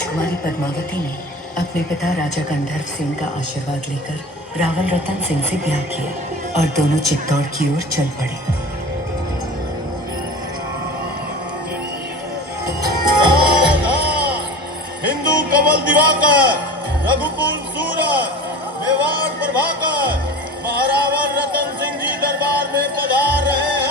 राजकुमारी पद्मावती ने अपने पिता राजा गंधर्व सिंह का आशीर्वाद लेकर रावण रतन सिंह से ब्याह किया और दोनों चित्तौड़ की ओर चल पड़े। हिंदू कमल दिवाकर, रघुकुल सूरत, मेवाड़ प्रभाकर महारावण रतन सिंह जी दरबार में पधार रहे हैं।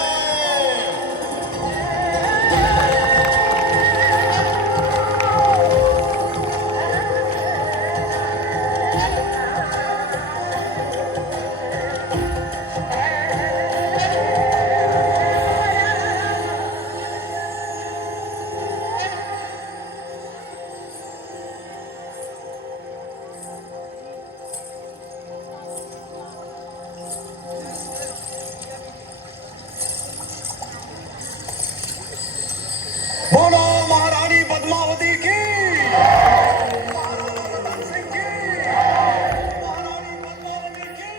बोलो महारानी पद्मावती की, महाराजा रतन सिंह की, महारानी पद्मावती की।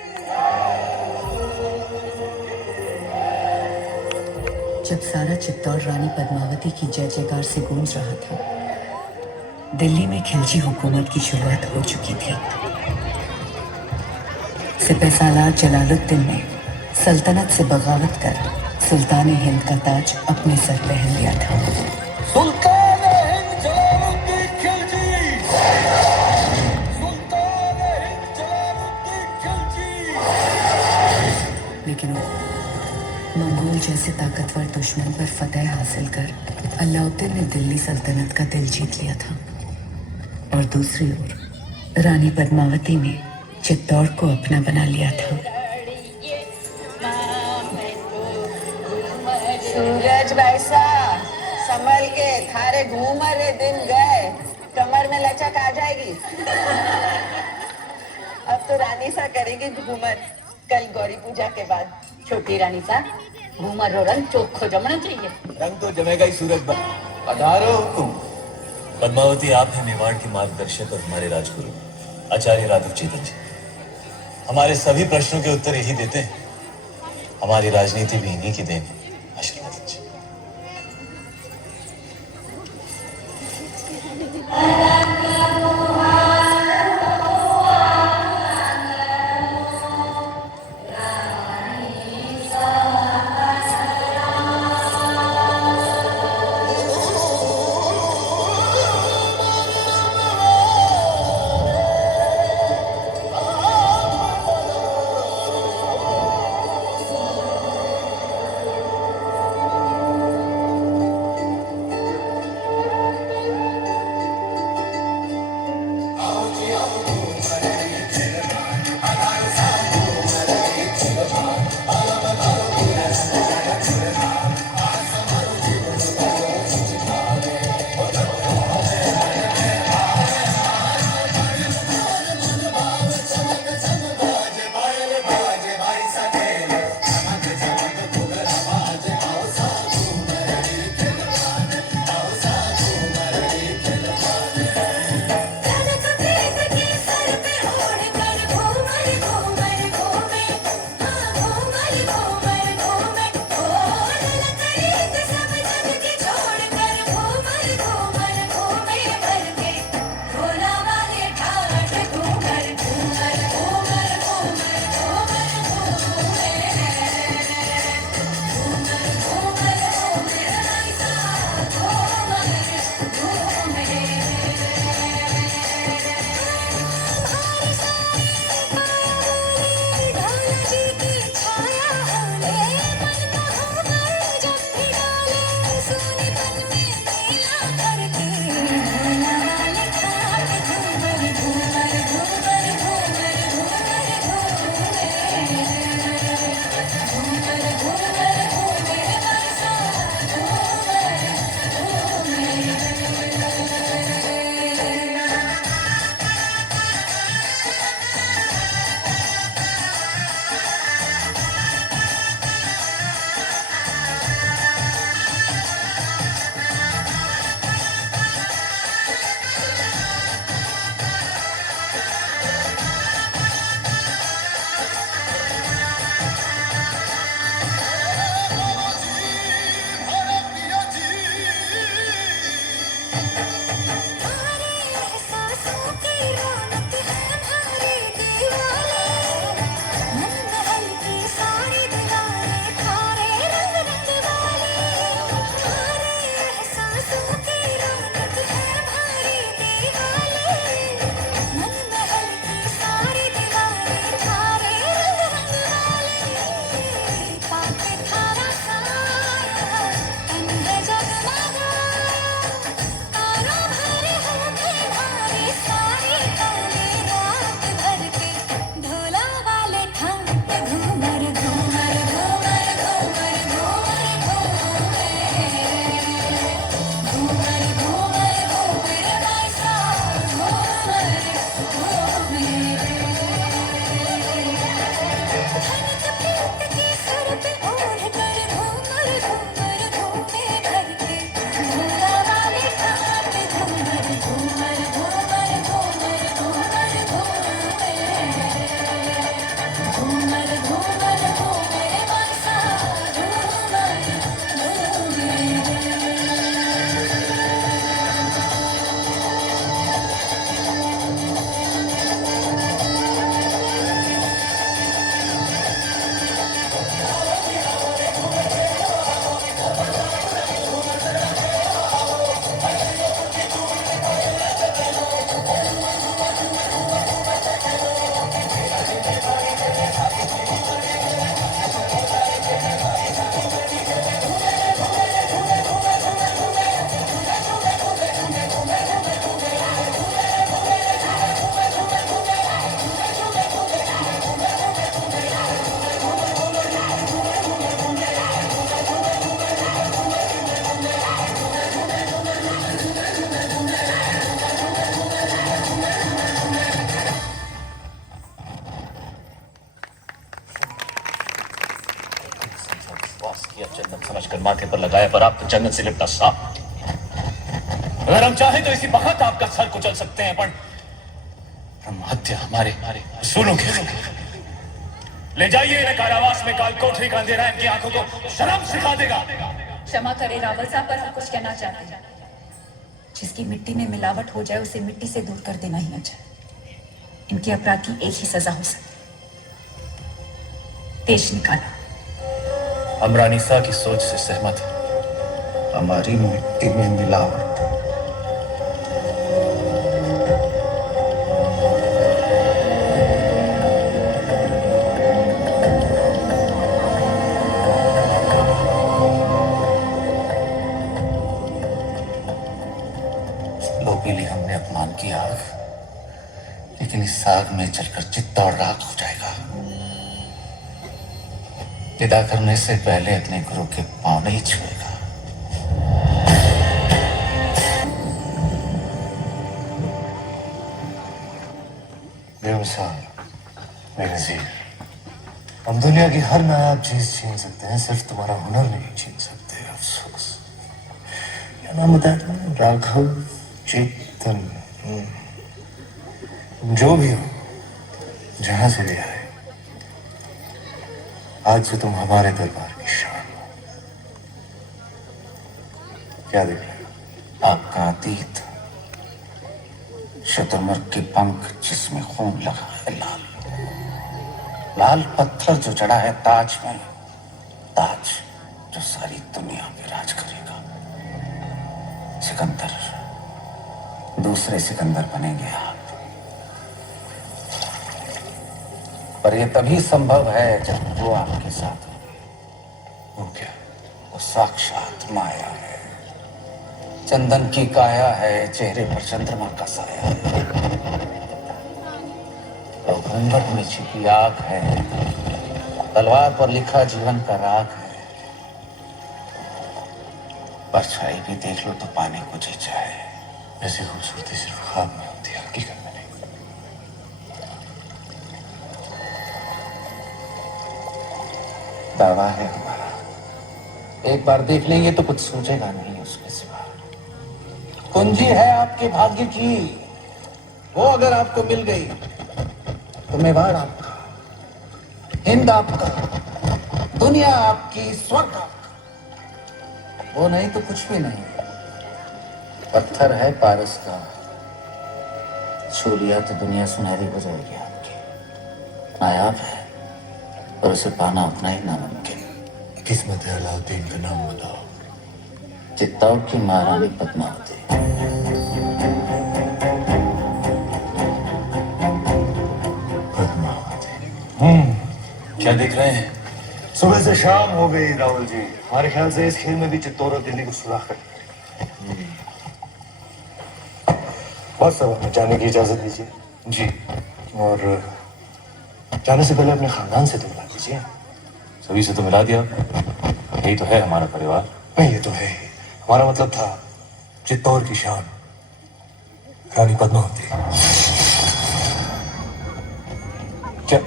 जब सारा चित्तौड़ रानी पद्मावती की जय जयकार से गूंज रहा था, दिल्ली में खिलजी हुकूमत की शुरुआत हो चुकी थी। सिपहसालार जलालुद्दीन ने सल्तनत से बगावत कर सुल्तान हिंद का ताज अपने सर पहन लिया था। सुल्तान हिंद जलालुद्दीन खिलजी, सुल्तान हिंद जलालुद्दीन खिलजी। लेकिन मंगोल जैसे ताकतवर दुश्मन पर फतेह हासिल कर अलाउद्दीन ने दिल्ली सल्तनत का दिल जीत लिया था और दूसरी ओर रानी पद्मावती ने चित्तौड़ को अपना बना लिया था। सूरज वैसा संभल के, थारे घूमर रे दिन गए, कमर में लचक आ जाएगी। अब तो रानी सा करेगी घूमर, कल गौरी पूजा के बाद। छोटी रानी सा घूमर रो रंग चोखो जमना चाहिए। रंग तो जमेगा ही सूरज बा। पधारो तुम। पद्मावती, आप हैं मेवाड़ के मार्गदर्शक और हमारे राजगुरु आचार्य राघव चेतन जी। हमारे सभी प्रश्नों के उत्तर यही देते हैं। हमारी राजनीति भी इन्हीं की देन है। आशीर्वाद दीजिए। बर्तन समझकर माथे पर लगाया, पर आप तो जन्नत से लिपटा सांप। अगर हम चाहें तो इसी वक्त आपका सर कुचल सकते हैं, पर हम हत्या हमारे असूलों के ले जाइए इन्हें कारावास में, काल कोठरी का अंधेरा इनकी आंखों को शर्म सिखा देगा। क्षमा करे रावल साहब, पर हम कुछ कहना चाहते हैं। जिसकी मिट्टी में मिलावट हो जाए उसे मिट्टी से दूर कर देना ही अच्छा है। इनके अपराध की एक ही सजा हो सकती, देश निकाला। हम रानीसा की सोच से सहमत हैं। हमारी मिट्टी में मिलावट। लोभी हमने अपमान की आग, लेकिन इस आग में जलकर चित्ता और राख हो जाएगा। विदा करने से पहले अपने गुरु के पांव नहीं छुएगा। बेमिसाल बेनज़ीर, हम दुनिया की हर नायाब चीज छीन सकते हैं, सिर्फ तुम्हारा हुनर नहीं छीन सकते। अफसोस। क्या नाम बताया तुमने? राघव चेतन। जो भी हो, जहां से भी आए, आज से तुम हमारे दरबार की शान हो। क्या देख रहे हो? आपका अतीत, शुतुरमुर्ग के पंख जिसमें खून लगा है लाल, लाल पत्थर जो जड़ा है ताज में, ताज जो सारी दुनिया पे राज करेगा। सिकंदर, दूसरे सिकंदर बनेंगे आप। पर यह तभी संभव है जब वो आपके साथ हो। वो क्या? वो साक्षात माया है, चंदन की काया है, चेहरे पर चंद्रमा का साया है, और घूंघट में छिपी आग है, तलवार पर लिखा जीवन का राग है। परछाई भी देख लो तो पाने को जी जाए। ऐसी खूबसूरती सिर्फ ख्वाब में होती है, हकीकत में नहीं। दावा है हमारा, एक बार देख लेंगे तो कुछ सूझेगा नहीं उसके सिवा। कुंजी है आपके भाग्य की, वो अगर आपको मिल गई तो मेवाड़ आपका, हिंद आपका, दुनिया आपकी, स्वर्ग आपका। वो नहीं तो कुछ भी नहीं। पत्थर है पारस का, छू लिया तो दुनिया सुनहरी हो जाएगी आपकी। नायाब है और उसे पाना अपना ही नामुमकिन। किस्मत है अलाउद्दीन का नाम बताओ। चित्तौड़ की महारानी पद्मावती। पद्मावती। क्या देख रहे हैं? सुबह से शाम हो गई राहुल जी, हमारे ख्याल से इस खेल में भी चित्तौड़ और दिल्ली को सुराख कर। बस सब हमें जाने की इजाजत दीजिए। जी, और जाने से पहले अपने खानदान से तो मिला दीजिए। सभी से तो मिला दिया, यही तो है हमारा परिवार। नहीं, ये तो है ही। हमारा मतलब था चित्तौड़ की शान, रानी पद्मावती। क्या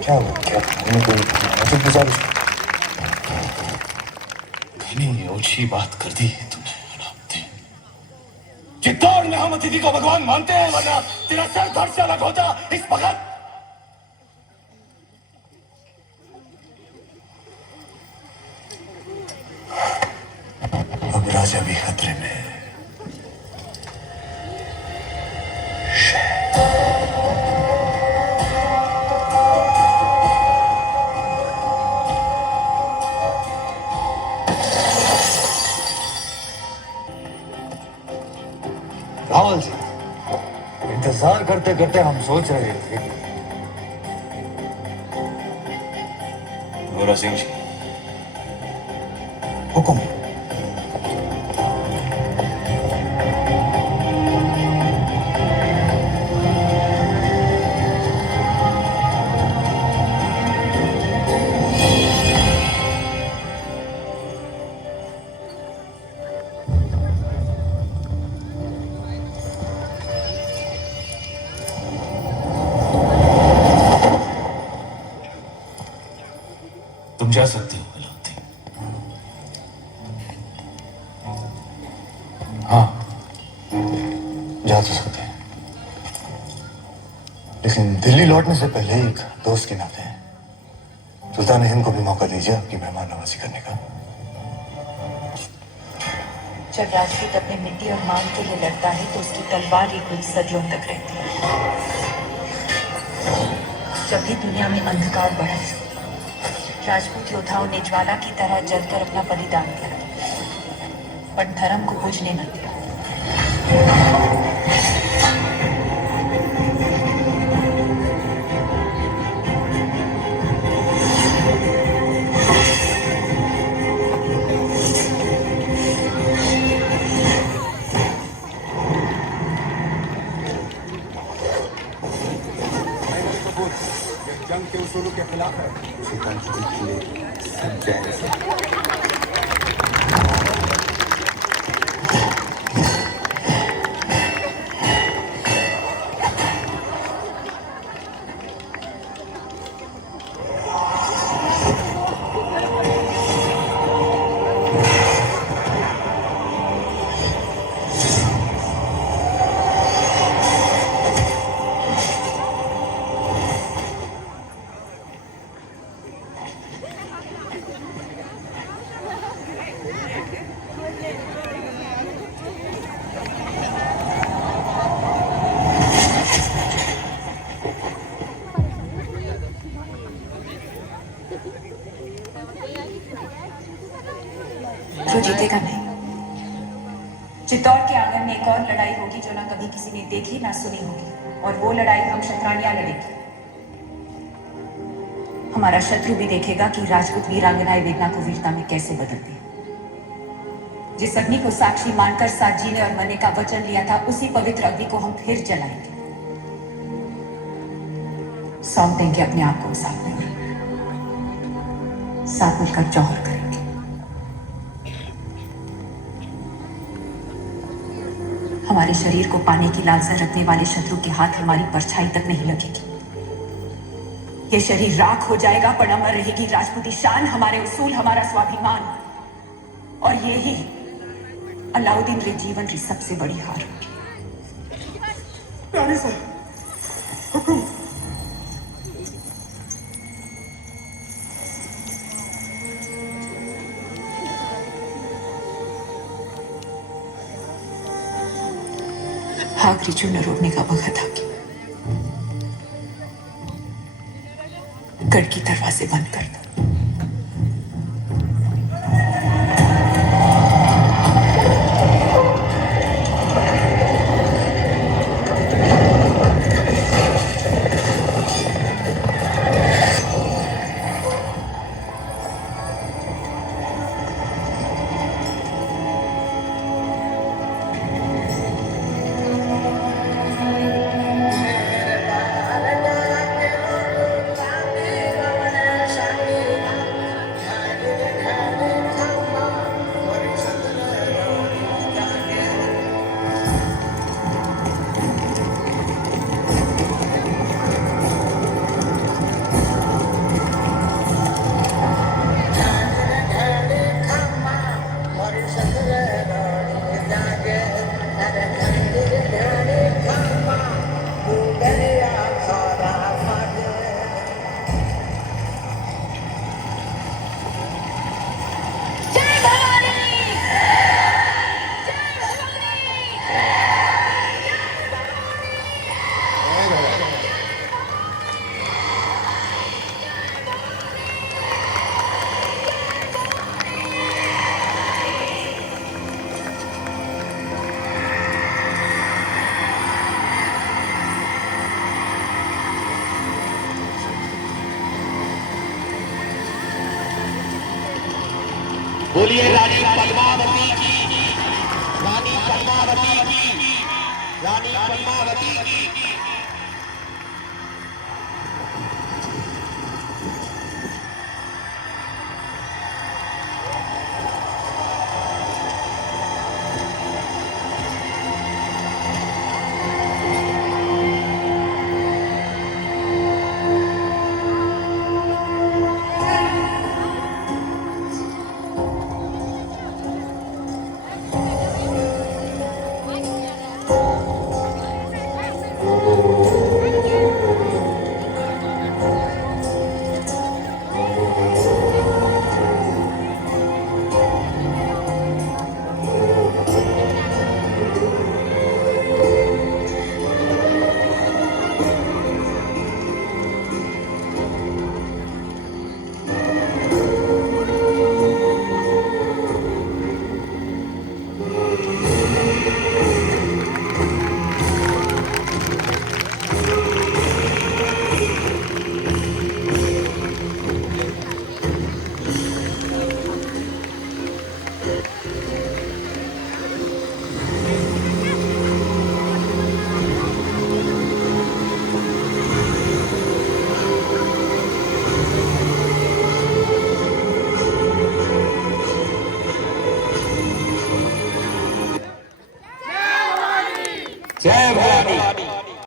क्या हुआ? क्या हमने कोई गुजारिश? कहीं ओछी बात कर दी है तुमने अलाउद्दीन। चित्तौड़ में हम अतिथि को भगवान मानते हैं, वरना तेरा सर धड़ से अलग होता इस वक्त। अब राजा भी खतरे में है। रावल जी, इंतजार करते करते हम सोच रहे थे। गोरा सिंह जी, हुक्म। तुम जा सकते हो अलाउद्दीन। लौटने से पहले एक दोस्त के नाते सुल्तान हिंद को भी मौका दीजिए आपकी मेहमान नवाजी करने का। जब राजपूत अपनी मिट्टी और मान के लिए लड़ता है तो उसकी तलवार ही कुछ सदियों तक रहती है। जब भी दुनिया में अंधकार बढ़ा, राजपूत योद्धाओं ने ज्वाला की तरह जलकर अपना बलिदान किया, पर धर्म को बुझने न दिया। जंग के उसूलों के खिलाफ है। सुल्तान की जीत के लिए सब जाएंगे। जो जीतेगा नहीं। चित्तौड़ के आंगन में एक और लड़ाई होगी जो ना कभी किसी ने देखी ना सुनी होगी, और वो लड़ाई हम क्षत्राणियां लड़ेंगे। हमारा शत्रु भी देखेगा कि राजपूत वीरांगनाएं वेदना को वीरता में कैसे बदलती है। जिस अग्नि को साक्षी मानकर साथ जीने और मरने का वचन लिया था, उसी पवित्र अग्नि को हम फिर जलाएंगे। सौंप देंगे अपने आप को साथ में, साथ मिलकर जौहर करेंगे। हमारे शरीर को पाने की लालसा रखने वाले शत्रु के हाथ हमारी परछाई तक नहीं लगेगी। ये शरीर राख हो जाएगा, पर अमर रहेगी राजपूती शान, हमारे उसूल, हमारा स्वाभिमान। और ये ही अलाउद्दीन रे जीवन की सबसे बड़ी हार होगी। प्यारे साहब, हुकुम। आखिरी चुन रोकने का वक्त आ गया। गढ़ की दरवाजे बंद कर दो। बोलिए रानी पद्मावती की, रानी पद्मावती की, रानी पद्मावती की। जय भवानी।